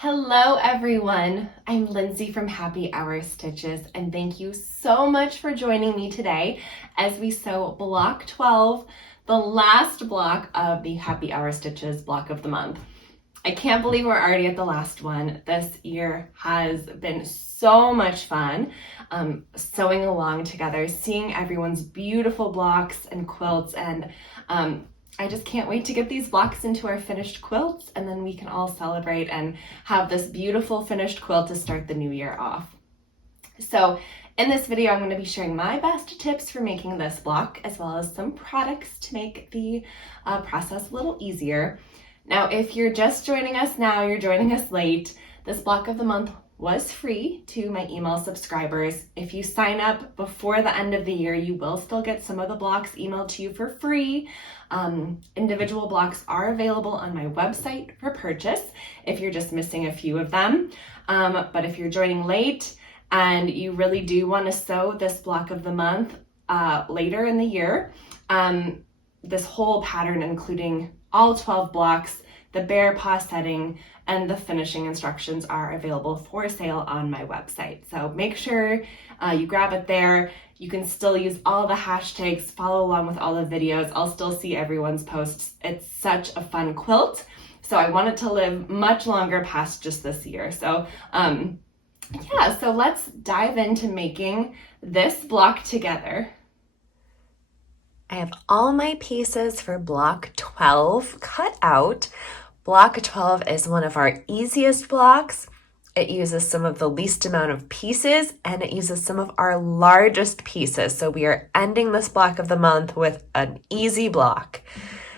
Hello everyone, I'm Lindsay from Happy Hour Stitches, and thank you so much for joining me today as we sew block 12, the last block of the Happy Hour Stitches block of the month. I can't believe we're already at the last one. This year has been so much fun sewing along together, seeing everyone's beautiful blocks and quilts, and I just can't wait to get these blocks into our finished quilts, and then we can all celebrate and have this beautiful finished quilt to start the new year off. So in this video, I'm going to be sharing my best tips for making this block, as well as some products to make the process a little easier. Now, if you're just joining us now, you're joining us late, this block of the month was free to my email subscribers. If you sign up before the end of the year, you will still get some of the blocks emailed to you for free. Individual blocks are available on my website for purchase if you're just missing a few of them. But if you're joining late and you really do want to sew this block of the month later in the year, this whole pattern, including all 12 blocks, the bare paw setting, and the finishing instructions are available for sale on my website. So make sure you grab it there. You can still use all the hashtags, follow along with all the videos. I'll still see everyone's posts. It's such a fun quilt. So I want it to live much longer past just this year. So so let's dive into making this block together. I have all my pieces for block 12 cut out. Block 12 is one of our easiest blocks. It uses some of the least amount of pieces, and it uses some of our largest pieces. So we are ending this block of the month with an easy block.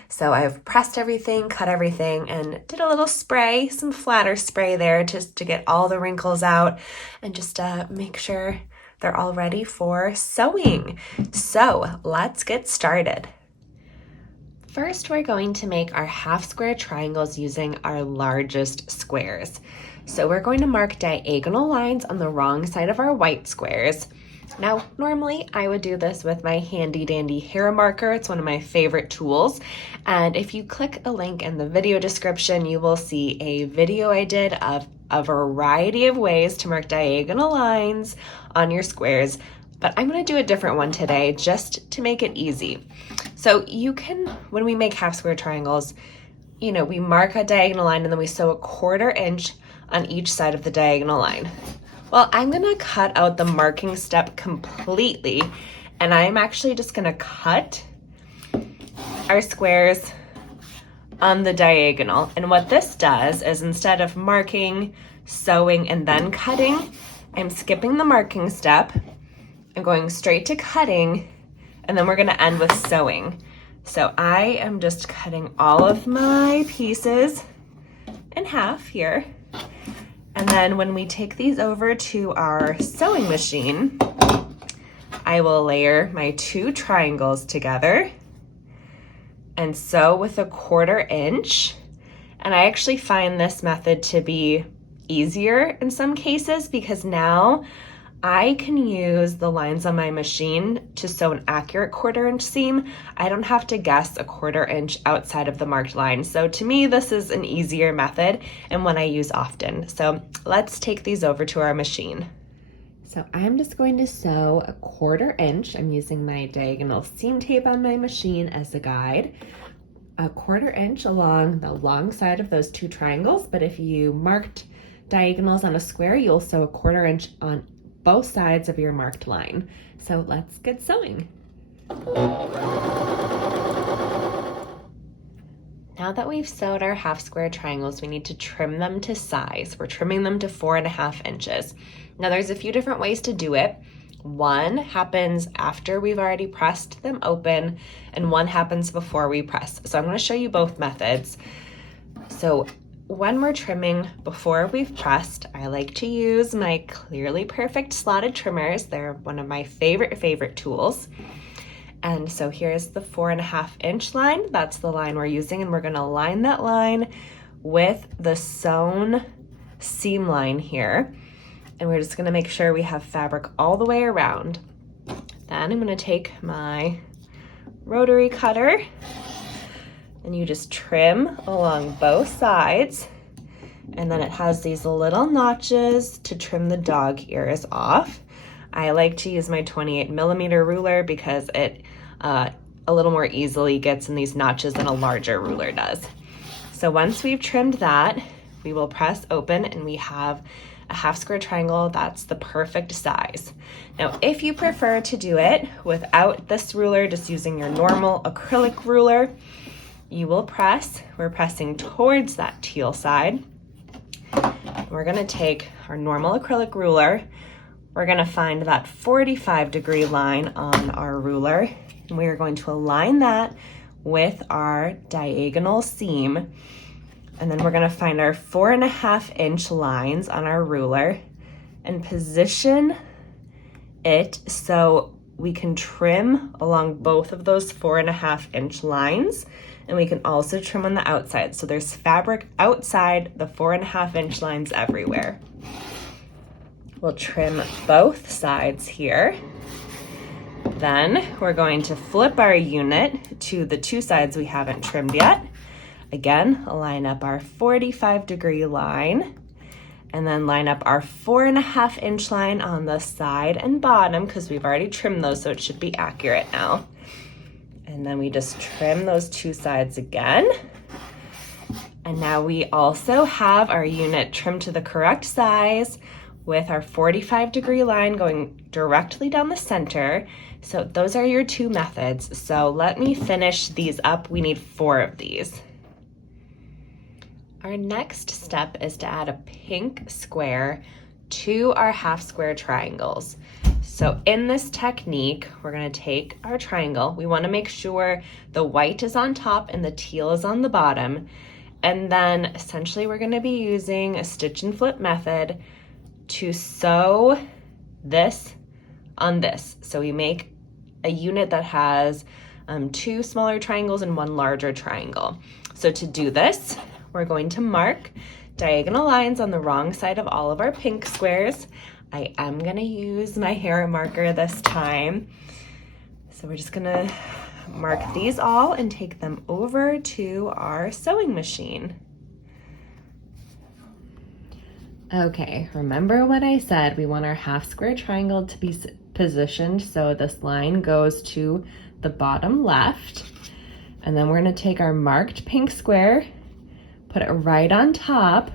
So I've pressed everything, cut everything, and did a little spray, some flatter spray there just to get all the wrinkles out and just make sure they're all ready for sewing. So let's get started. First, we're going to make our half square triangles using our largest squares. So we're going to mark diagonal lines on the wrong side of our white squares. Now, normally I would do this with my handy dandy hair marker. It's one of my favorite tools. And if you click a link in the video description, you will see a video I did of a variety of ways to mark diagonal lines on your squares. But I'm going to do a different one today just to make it easy. So you can, when we make half square triangles, we mark a diagonal line and then we sew a 1/4 inch on each side of the diagonal line. Well, I'm going to cut out the marking step completely, and I'm actually just going to cut our squares on the diagonal. And what this does is, instead of marking, sewing, and then cutting, I'm skipping the marking step. I'm going straight to cutting, and then we're going to end with sewing. So I am just cutting all of my pieces in half here. And then when we take these over to our sewing machine, I will layer my 2 triangles together and sew with a 1/4 inch. And I actually find this method to be easier in some cases because now I can use the lines on my machine to sew an accurate 1/4 inch seam. I don't have to guess a 1/4 inch outside of the marked line. So to me, this is an easier method and one I use often. So let's take these over to our machine. So I'm just going to sew a 1/4 inch. I'm using my diagonal seam tape on my machine as a guide. A 1/4 inch along the long side of those 2 triangles, but if you marked diagonals on a square, you'll sew a 1/4 inch on both sides of your marked line. So let's get sewing. Now that we've sewed our half square triangles, we need to trim them to size. We're trimming them to 4.5 inches. Now there's a few different ways to do it. One happens after we've already pressed them open, and one happens before we press. So I'm going to show you both methods. So when we're trimming before we've pressed, I like to use my Clearly Perfect slotted trimmers. They're one of my favorite tools. And so here's the 4.5 inch line. That's the line we're using, and we're going to line that line with the sewn seam line here. And we're just going to make sure we have fabric all the way around. Then I'm going to take my rotary cutter, and you just trim along both sides And then it has these little notches to trim the dog ears off. I like to use my 28mm ruler because it a little more easily gets in these notches than a larger ruler does. So once we've trimmed that, we will press open and we have a half square triangle that's the perfect size. Now, if you prefer to do it without this ruler, just using your normal acrylic ruler, you will press, we're pressing towards that teal side. We're gonna take our normal acrylic ruler, we're gonna find that 45-degree line on our ruler, and we are going to align that with our diagonal seam. And then we're gonna find our 4.5-inch lines on our ruler and position it so we can trim along both of those 4.5-inch lines, and we can also trim on the outside. So there's fabric outside the 4.5-inch lines everywhere. We'll trim both sides here. Then we're going to flip our unit to the two sides we haven't trimmed yet. Again, line up our 45-degree line and then line up our 4.5-inch line on the side and bottom because we've already trimmed those, so it should be accurate now. And then we just trim those two sides again. And now we also have our unit trimmed to the correct size with our 45-degree line going directly down the center. So those are your two methods. So let me finish these up. We need 4 of these. Our next step is to add a pink square to our half square triangles. So in this technique, we're going to take our triangle. We want to make sure the white is on top and the teal is on the bottom. And then essentially we're going to be using a stitch and flip method to sew this on this. So we make a unit that has 2 smaller triangles and 1 larger triangle. So to do this, we're going to mark diagonal lines on the wrong side of all of our pink squares. I am gonna use my hair marker this time. So we're just gonna mark these all and take them over to our sewing machine. Okay, remember what I said, we want our half square triangle to be positioned so this line goes to the bottom left. And then we're gonna take our marked pink square, put it right on top,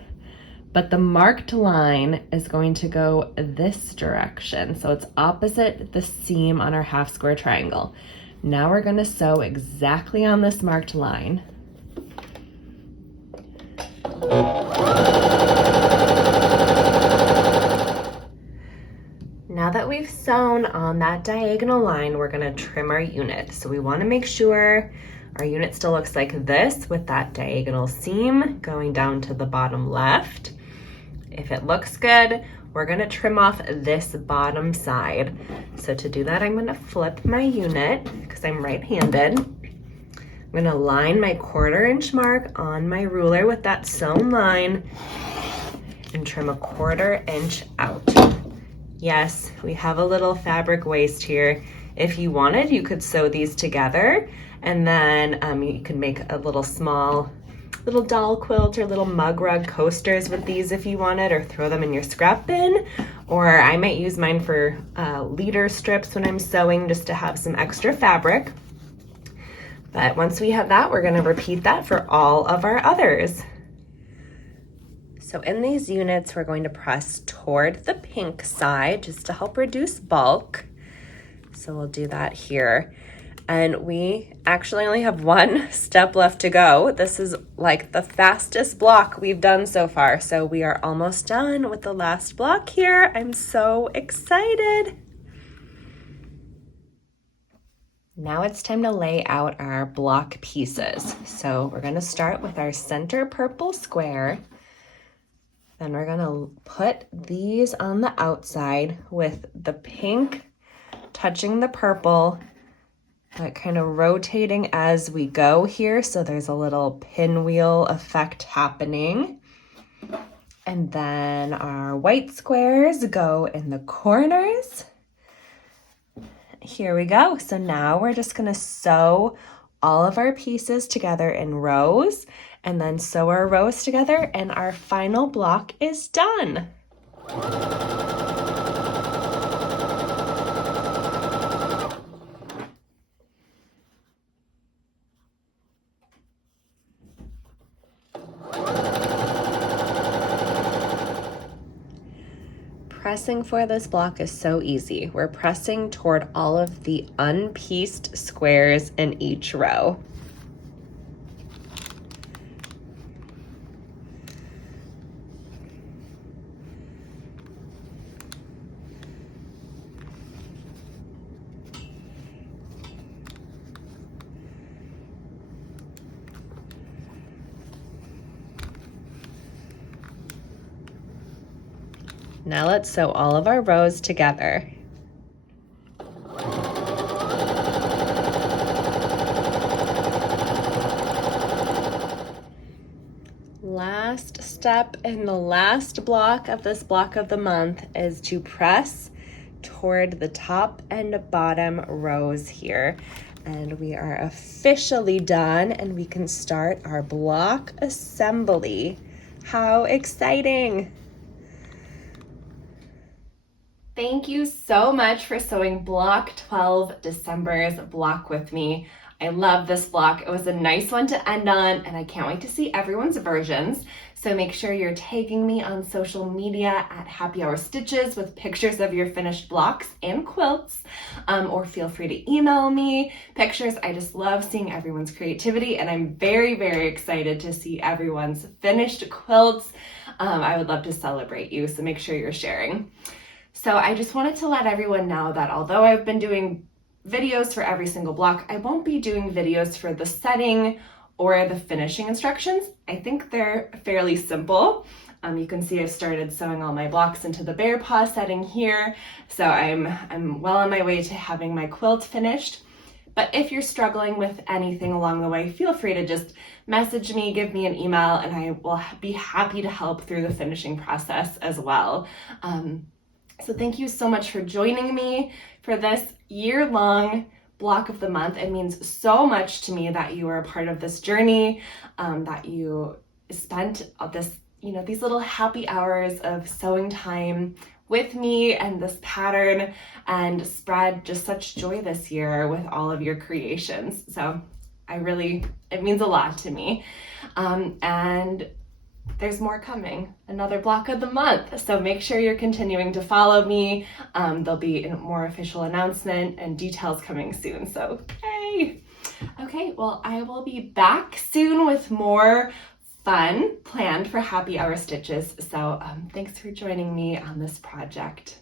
but the marked line is going to go this direction. So it's opposite the seam on our half square triangle. Now we're gonna sew exactly on this marked line. Now that we've sewn on that diagonal line, we're gonna trim our unit. So we wanna make sure our unit still looks like this with that diagonal seam going down to the bottom left. If it looks good, we're gonna trim off this bottom side. So to do that, I'm gonna flip my unit because I'm right-handed. I'm gonna line my 1/4-inch mark on my ruler with that sewn line and trim 1/4 inch out. Yes, we have a little fabric waste here. If you wanted, you could sew these together, and then you can make a little small little doll quilt or little mug rug coasters with these if you wanted, or throw them in your scrap bin. Or I might use mine for leader strips when I'm sewing, just to have some extra fabric. But once we have that, we're gonna repeat that for all of our others. So in these units, we're going to press toward the pink side just to help reduce bulk. So we'll do that here. And we actually only have 1 step left to go. This is like the fastest block we've done so far. So we are almost done with the last block here. I'm so excited. Now it's time to lay out our block pieces. So we're gonna start with our center purple square. Then we're gonna put these on the outside with the pink touching the purple, but kind of rotating as we go here. So there's a little pinwheel effect happening. And then our white squares go in the corners. Here we go. So now we're just gonna sew all of our pieces together in rows, and then sew our rows together, and our final block is done. Pressing for this block is so easy. We're pressing toward all of the unpieced squares in each row. Now let's sew all of our rows together. Last step in the last block of this block of the month is to press toward the top and bottom rows here. And we are officially done, and we can start our block assembly. How exciting! Thank you so much for sewing block 12, December's block with me. I love this block. It was a nice one to end on, and I can't wait to see everyone's versions. So make sure you're tagging me on social media at Happy Hour Stitches with pictures of your finished blocks and quilts, or feel free to email me pictures. I just love seeing everyone's creativity, and I'm very, very excited to see everyone's finished quilts. I would love to celebrate you, so make sure you're sharing. So I just wanted to let everyone know that although I've been doing videos for every single block, I won't be doing videos for the setting or the finishing instructions. I think they're fairly simple. You can see I've started sewing all my blocks into the bear paw setting here. So I'm well on my way to having my quilt finished. But if you're struggling with anything along the way, feel free to just message me, give me an email, and I will be happy to help through the finishing process as well. So thank you so much for joining me for this year-long block of the month. It means so much to me that you are a part of this journey, that you spent these little happy hours of sewing time with me and this pattern, and spread just such joy this year with all of your creations. So it means a lot to me. And there's more coming, another block of the month. So make sure you're continuing to follow me. There'll be a more official announcement and details coming soon. So yay! Okay, well, I will be back soon with more fun planned for Happy Hour Stitches. So thanks for joining me on this project.